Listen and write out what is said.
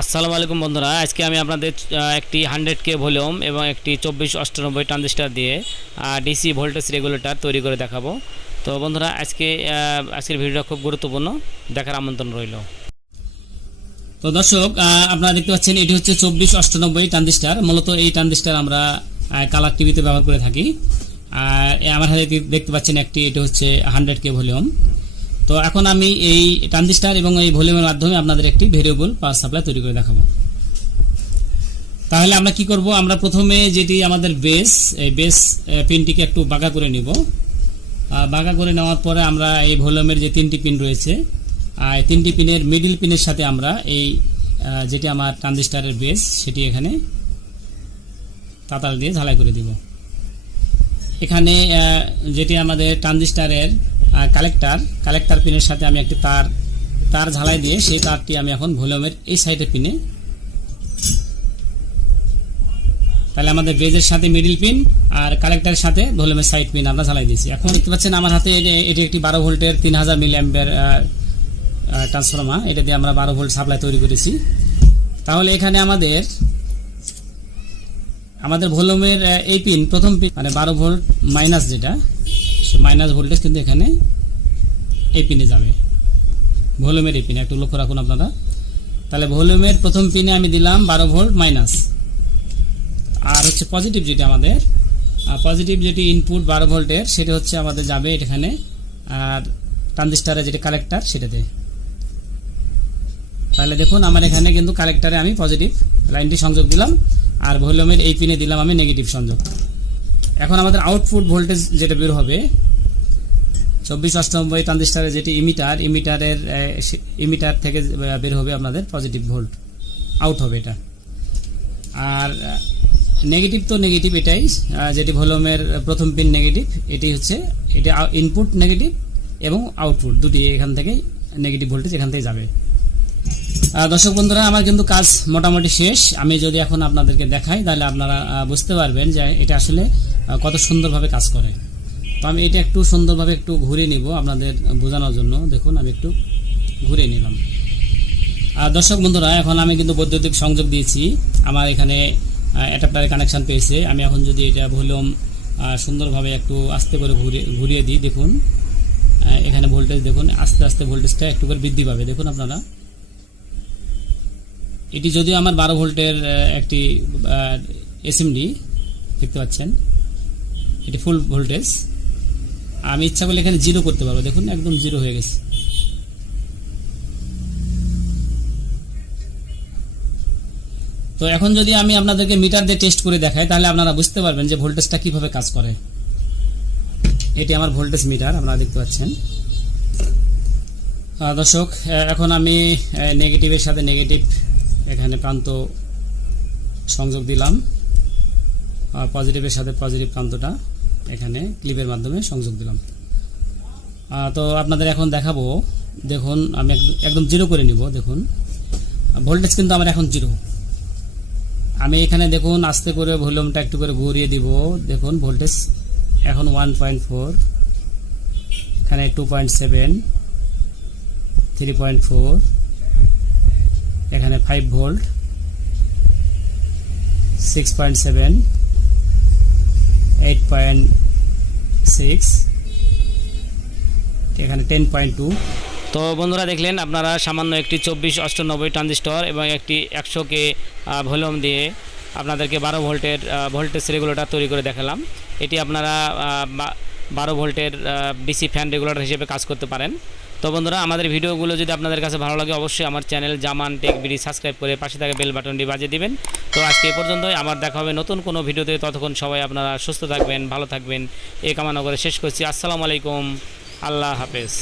আসসালামু আলাইকুম বন্ধুরা, আজকে আমি আপনাদের একটি 100K ভলিউম এবং একটি 2498 ট্রানজিস্টর দিয়ে ডিসি ভোল্টেজ রেগুলেটর তৈরি করে দেখাবো। তো বন্ধুরা, আজকের ভিডিওটা খুব গুরুত্বপূর্ণ, দেখার আমন্ত্রণ রইল। তো দর্শক, আপনারা দেখতে পাচ্ছেন এটি হচ্ছে 2498 ট্রানজিস্টর। মূলত এই ট্রানজিস্টর আমরা কালার টিভিতে ব্যবহার করে থাকি। আমার হাতে দেখতে পাচ্ছেন একটি, এটি হচ্ছে 100K ভলিউম। তো এখন আমি এই ট্রানজিস্টর এবং এই ভলিউমের মাধ্যমে আপনাদের একটি ভেরিয়েবল পাওয়ার সাপ্লাই তৈরি করে দেখাবো। তাহলে আমরা কি করব, আমরা প্রথমে যেটি আমাদের বেস, এই বেস পিনটিকে একটু বাঁকা করে নিব। বাঁকা করে নেওয়ার পরে আমরা এই ভলিউমের যে তিনটি পিন রয়েছে, তিনটি পিনের মিডল পিনের সাথে আমরা এই যেটি আমার ট্রানজিস্টরের বেস, সেটি এখানে তাতাল দিয়ে ঝালাই করে দিব। এখানে যেটি আমাদের ট্রানজিস্টরের কালেক্টর পিনের সাথে আমি একটি তার ঝালাই দিয়ে সেই তারটি আমি এখন ভলিউমের এই সাইডের পিনে, তাহলে আমাদের বেজের সাথে মিডল পিন আর কালেক্টরের সাথে ভলিউমের সাইড পিন আমরা ঝালাই দিয়েছি। এখন দেখতে পাচ্ছেন আমার হাতে এটি একটি 12 ভোল্টের 3000 মিলি অ্যাম্পিয়ার ট্রান্সফরমার। এটা দিয়ে আমরা 12 ভোল্ট সাপ্লাই তৈরি করেছি। তাহলে এখানে আমাদের ভলিউমের এই পিন, প্রথম পিন মানে 12 ভোল্ট মাইনাস, যেটা মাইনাস ভোল্টেজ কিন্তু এখানে এই পিনে যাবে, ভলিউমের এই পিনে একটু লক্ষ্য রাখুন আপনারা। তাহলে ভলিউমের প্রথম পিনে আমি দিলাম 12 ভোল্ট মাইনাস, আর হচ্ছে পজিটিভ যেটি আমাদের পজিটিভ যেটি ইনপুট 12 ভোল্টের, সেটা হচ্ছে আমাদের যাবে এখানে, আর ট্রানজিস্টরের যেটি কালেক্টর সেটাতে। তাহলে দেখুন আমার এখানে কিন্তু কালেক্টরে আমি পজিটিভ লাইনটি সংযোগ দিলাম, আর ভলিউমের এই পিনে দিলাম আমি নেগেটিভ সংযোগ। এখন আমাদের আউটপুট ভোল্টেজ যেটা বের হবে 2498 ট্রানজিস্টরের যেটি ইমিটার থেকে বের হবে আপনাদের পজিটিভ ভোল্ট আউট হবে এটা। আর নেগেটিভ তো নেগেটিভ এটাই, যেটি ভলিউমের প্রথম পিন নেগেটিভ, এটি হচ্ছে এটা ইনপুট নেগেটিভ এবং আউটপুট দুটি এখান থেকে নেগেটিভ ভোল্টেজ এখান থেকে যাবে। দর্শক বন্ধুরা, আমার কিন্তু কাজ মোটামুটি শেষ। আমি যদি এখন আপনাদেরকে দেখাই তাহলে আপনারা বুঝতে পারবেন যে এটা আসলে কত সুন্দরভাবে কাজ করে। তো আমি এটা একটু সুন্দরভাবে একটু ঘুরে নিব আপনাদের বোঝানোর জন্য। দেখুন আমি একটু ঘুরে নিলাম। দর্শক বন্ধুরা, এখন আমি কিন্তু বৈদ্যুতিক সংযোগ দিয়েছি, আমার এখানে অ্যাডাপ্টারে কানেকশন পেয়েছে। আমি এখন যদি এটা ভলিউম সুন্দরভাবে একটু আস্তে করে ঘুরিয়ে দিই, দেখুন এখানে ভোল্টেজ দেখুন আস্তে আস্তে ভোল্টেজটা একটু করে বৃদ্ধি পাবে। দেখুন আপনারা, এটি যদিও আমার 12 ভোল্টের একটি এসএমডি দেখতে পাচ্ছেন, এটি ফুল ভোল্টেজ। আমি ইচ্ছা করলে এখানে জিরো করতে পারবো, দেখুন একদম জিরো হয়ে গেছে। তো এখন যদি আমি আপনাদেরকে মিটার দিয়ে টেস্ট করে দেখাই তাহলে আপনারা বুঝতে পারবেন যে ভোল্টেজটা কিভাবে কাজ করে। এটি আমার ভোল্টেজ মিটার, আপনারা দেখতে পাচ্ছেন। দর্শক, এখন আমি নেগেটিভের সাথে নেগেটিভ এখানে প্রান্ত সংযোগ দিলাম, আর পজিটিভের সাথে পজিটিভ প্রান্তটা এখানে ক্লিপের মাধ্যমে সংযোগ দিলাম। তো আপনাদের এখন দেখাবো, দেখুন আমি একদম জিরো করে নিব। দেখুন ভোল্টেজ কিন্তু আমার এখন জিরো। আমি এখানে দেখুন আস্তে করে ভলিউমটা একটু করে ঘুরিয়ে দিব। দেখুন ভোল্টেজ এখন 1.4, এখানে 2.7, 3.4, এখানে 5 ভোল্ট, 6.7, 8.6, এখানে 10.2। তো বন্ধুরা, দেখলেন আপনারা সামান্য একটি 2498 ট্রানজিস্টর এবং একটি 100K ভলিউম দিয়ে আপনাদেরকে 12 ভোল্টের ভোল্টেজ রেগুলেটর তৈরি করে দেখালাম। এটি আপনারা 12 ভোল্টের ডিসি ফ্যান রেগুলেটর হিসেবে কাজ করতে পারেন। তো বন্ধুরা, আমাদের ভিডিওগুলো যদি আপনাদের কাছে ভালো লাগে অবশ্যই আমার চ্যানেল জামান টেক বিডি সাবস্ক্রাইব করে পাশে থাকা বেল বাটনটি বাজিয়ে দিবেন। তো আজকে এই পর্যন্তই, আবার দেখা হবে নতুন কোনো ভিডিওতে। ততক্ষণ সবাই আপনারা সুস্থ থাকবেন, ভালো থাকবেন এই কামনা করে শেষ করছি। আসসালামু আলাইকুম, আল্লাহ হাফেজ।